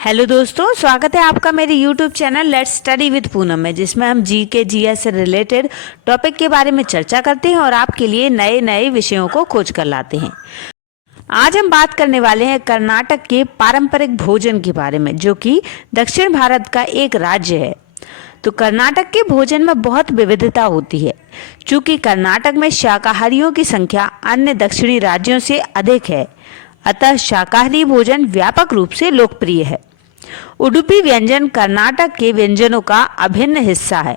Hello दोस्तों, स्वागत है आपका मेरे YouTube channel let's study with Poonam में, जिसमें हम जीके जीएस से रिलेटेड टॉपिक के बारे में चर्चा करते हैं और आपके लिए नए नए विषयों को खोज कर लाते हैं। आज हम बात करने वाले हैं कर्नाटक के पारंपरिक भोजन के बारे में, जो कि दक्षिण भारत का एक राज्य है। तो कर्नाटक के भोजन में बहुत विविधता होती है। चूँकि कर्नाटक में शाकाहारियों की संख्या अन्य दक्षिणी राज्यों से अधिक है, अतः शाकाहारी भोजन व्यापक रूप से लोकप्रिय है। उडुपी व्यंजन कर्नाटक के व्यंजनों का अभिन्न हिस्सा है।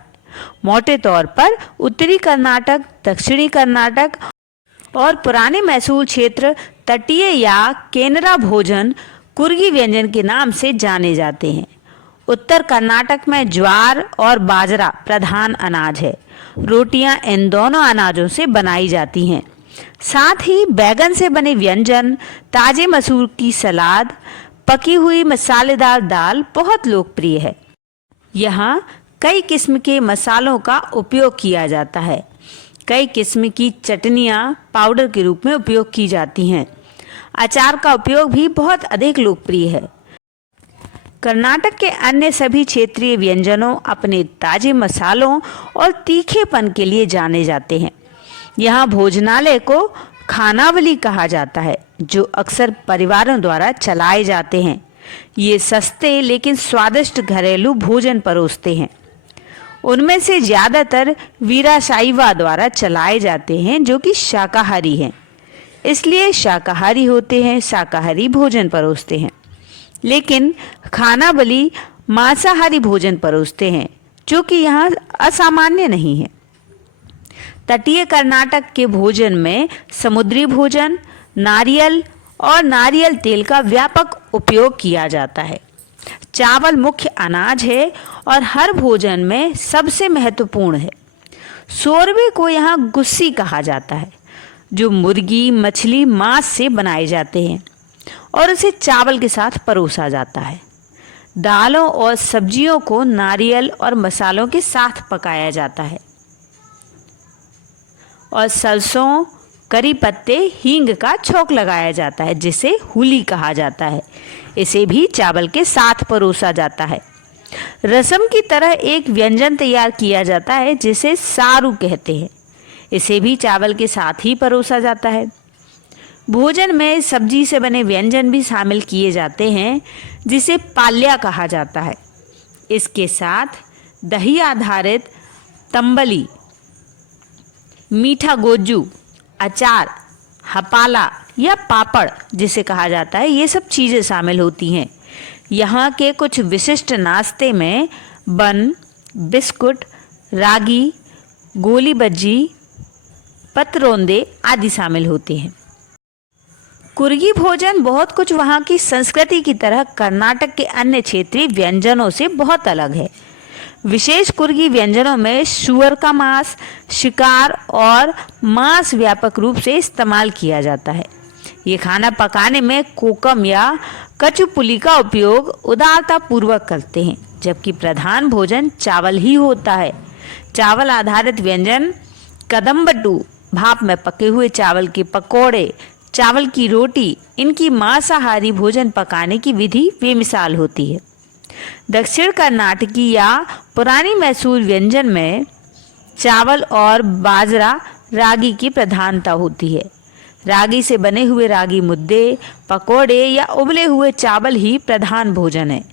मोटे तौर पर उत्तरी कर्नाटक, दक्षिणी कर्नाटक और पुराने मैसूर क्षेत्र तटीय या केनरा भोजन कुर्गी व्यंजन के नाम से जाने जाते हैं। उत्तर कर्नाटक में ज्वार और बाजरा प्रधान अनाज है। रोटियां इन दोनों अनाजों से बनाई जाती हैं। साथ ही बैगन से बने व्यंजन, ताजे मसूर की सलाद, पकी हुई मसालेदार दाल बहुत लोकप्रिय है। यहाँ कई किस्म के मसालों का उपयोग किया जाता है। कई किस्म की चटनियाँ पाउडर के रूप में उपयोग की जाती हैं। अचार का उपयोग भी बहुत अधिक लोकप्रिय है। कर्नाटक के अन्य सभी क्षेत्रीय व्यंजनों अपने ताजे मसालों और तीखेपन के लिए जाने जाते हैं। यहाँ भोजनालय को खानावली कहा जाता है, जो अक्सर परिवारों द्वारा चलाए जाते हैं। ये सस्ते लेकिन स्वादिष्ट घरेलू भोजन परोसते हैं। उनमें से ज़्यादातर वीरासाइवा द्वारा चलाए जाते हैं, जो कि शाकाहारी हैं। इसलिए शाकाहारी होते हैं, शाकाहारी भोजन परोसते हैं। लेकिन खानावली मांसाहारी भोजन परोसते हैं, जो कि यहाँ असामान्य नहीं है। तटीय कर्नाटक के भोजन में समुद्री भोजन, नारियल और नारियल तेल का व्यापक उपयोग किया जाता है। चावल मुख्य अनाज है और हर भोजन में सबसे महत्वपूर्ण है। शोरबे को यहाँ गुस्सी कहा जाता है, जो मुर्गी, मछली, मांस से बनाए जाते हैं और उसे चावल के साथ परोसा जाता है। दालों और सब्जियों को नारियल और मसालों के साथ पकाया जाता है और सरसों, करी पत्ते, हींग का छौंक लगाया जाता है, जिसे हुली कहा जाता है। इसे भी चावल के साथ परोसा जाता है। रसम की तरह एक व्यंजन तैयार किया जाता है, जिसे सारू कहते हैं। इसे भी चावल के साथ ही परोसा जाता है। भोजन में सब्जी से बने व्यंजन भी शामिल किए जाते हैं, जिसे पाल्या कहा जाता है। इसके साथ दही आधारित तंबली, मीठा गोज्जू, अचार, हपाला या पापड़ जिसे कहा जाता है, ये सब चीज़ें शामिल होती हैं। यहाँ के कुछ विशिष्ट नाश्ते में बन, बिस्कुट, रागी, गोली बज्जी, पतरोंदे आदि शामिल होते हैं। कुर्गी भोजन बहुत कुछ वहाँ की संस्कृति की तरह कर्नाटक के अन्य क्षेत्रीय व्यंजनों से बहुत अलग है। विशेष कुर्गी व्यंजनों में सूअर का मांस, शिकार और मांस व्यापक रूप से इस्तेमाल किया जाता है। ये खाना पकाने में कोकम या कचुपुली का उपयोग उदारतापूर्वक करते हैं, जबकि प्रधान भोजन चावल ही होता है। चावल आधारित व्यंजन कदम्बटू, भाप में पके हुए चावल के पकौड़े, चावल की रोटी, इनकी मांसाहारी भोजन पकाने की विधि बेमिसाल होती है। दक्षिण कर्नाटकी या पुरानी मैसूर व्यंजन में चावल और बाजरा, रागी की प्रधानता होती है। रागी से बने हुए रागी मुद्दे, पकोड़े या उबले हुए चावल ही प्रधान भोजन है।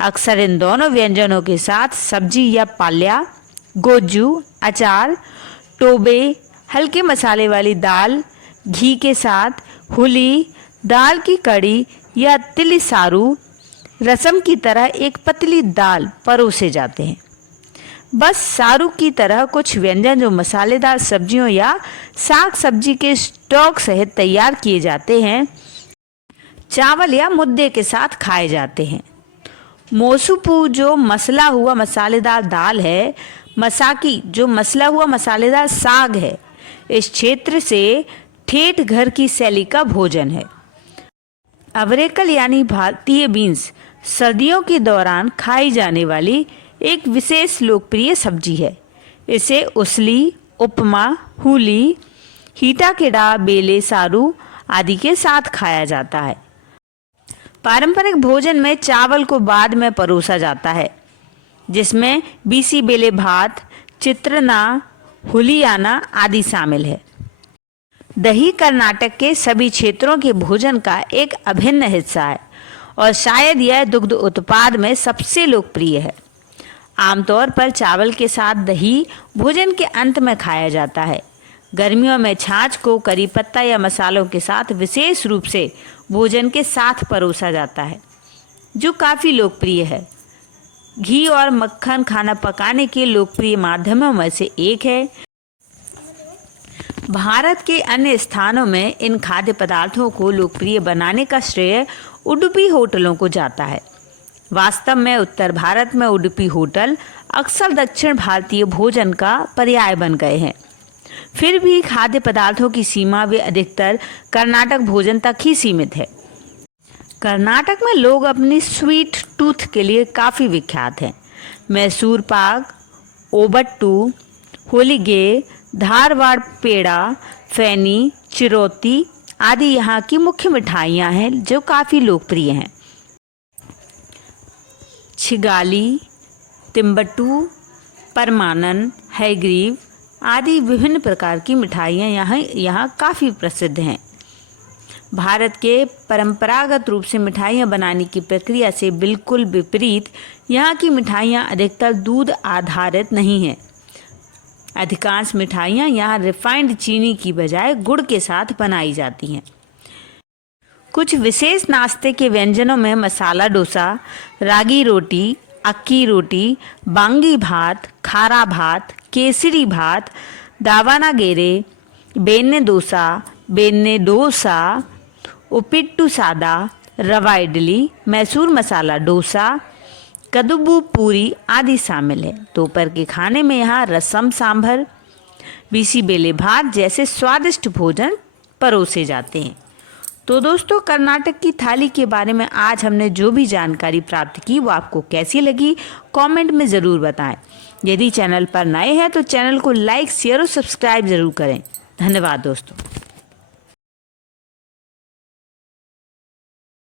अक्सर इन दोनों व्यंजनों के साथ सब्जी या पाल्या, गोज्जू, अचार, टोबे, हल्के मसाले वाली दाल, घी के साथ हुली, दाल की कड़ी या तिली सारू, रसम की तरह एक पतली दाल परोसे जाते हैं। बस सारू की तरह कुछ व्यंजन जो मसालेदार सब्जियों या साग सब्जी के स्टॉक सहित तैयार किए जाते हैं, चावल या मुद्दे के साथ खाए जाते हैं। मोसुपू जो मसला हुआ मसालेदार दाल है, मसाकी जो मसला हुआ मसालेदार साग है, इस क्षेत्र से ठेठ घर की शैली का भोजन है। अवरेकल यानी भारतीय बीन्स सर्दियों के दौरान खाई जाने वाली एक विशेष लोकप्रिय सब्जी है। इसे उसली, उपमा, हुली, हीटा केडा, बेले सारू आदि के साथ खाया जाता है। पारंपरिक भोजन में चावल को बाद में परोसा जाता है, जिसमें बीसी बेले भात, चित्रना, हुलियाना आदि शामिल है। दही कर्नाटक के सभी क्षेत्रों के भोजन का एक अभिन्न हिस्सा है और शायद यह दुग्ध उत्पाद में सबसे लोकप्रिय है। आमतौर पर चावल के साथ दही भोजन के अंत में खाया जाता है। गर्मियों में छाछ को करी पत्ता या मसालों के साथ विशेष रूप से भोजन के साथ परोसा जाता है, जो काफ़ी लोकप्रिय है। घी और मक्खन खाना पकाने के लोकप्रिय माध्यमों में से एक है। भारत के अन्य स्थानों में इन खाद्य पदार्थों को लोकप्रिय बनाने का श्रेय उडुपी होटलों को जाता है। वास्तव में उत्तर भारत में उडुपी होटल अक्सर दक्षिण भारतीय भोजन का पर्याय बन गए हैं। फिर भी खाद्य पदार्थों की सीमा वे अधिकतर कर्नाटक भोजन तक ही सीमित है। कर्नाटक में लोग अपनी स्वीट टूथ के लिए काफ़ी विख्यात हैं। मैसूर पाक, ओबट्टू, होलिगे, धारवाड़ पेड़ा, फैनी, चिरोती आदि यहाँ की मुख्य मिठाइयाँ हैं जो काफ़ी लोकप्रिय हैं। छिगाली, तिम्बटू, परमानन, हैग्रीव आदि विभिन्न प्रकार की मिठाइयाँ यहाँ काफ़ी प्रसिद्ध हैं। भारत के परंपरागत रूप से मिठाइयाँ बनाने की प्रक्रिया से बिल्कुल विपरीत यहाँ की मिठाइयाँ अधिकतर दूध आधारित नहीं हैं। अधिकांश मिठाइयाँ यहाँ रिफाइंड चीनी की बजाय गुड़ के साथ बनाई जाती हैं। कुछ विशेष नाश्ते के व्यंजनों में मसाला डोसा, रागी रोटी, अक्की रोटी, बांगी भात, खारा भात, केसरी भात, दावानागेरे, बेन्ने डोसा, उपिट्टू सादा, रवा इडली, मैसूर मसाला डोसा, कदुबू पूरी आदि शामिल है। दोपहर के खाने में यहाँ रसम सांभर, बीसी बेले भात जैसे स्वादिष्ट भोजन परोसे जाते हैं। तो दोस्तों, कर्नाटक की थाली के बारे में आज हमने जो भी जानकारी प्राप्त की वो आपको कैसी लगी कमेंट में ज़रूर बताएं। यदि चैनल पर नए हैं तो चैनल को लाइक, शेयर और सब्सक्राइब ज़रूर करें। धन्यवाद दोस्तों।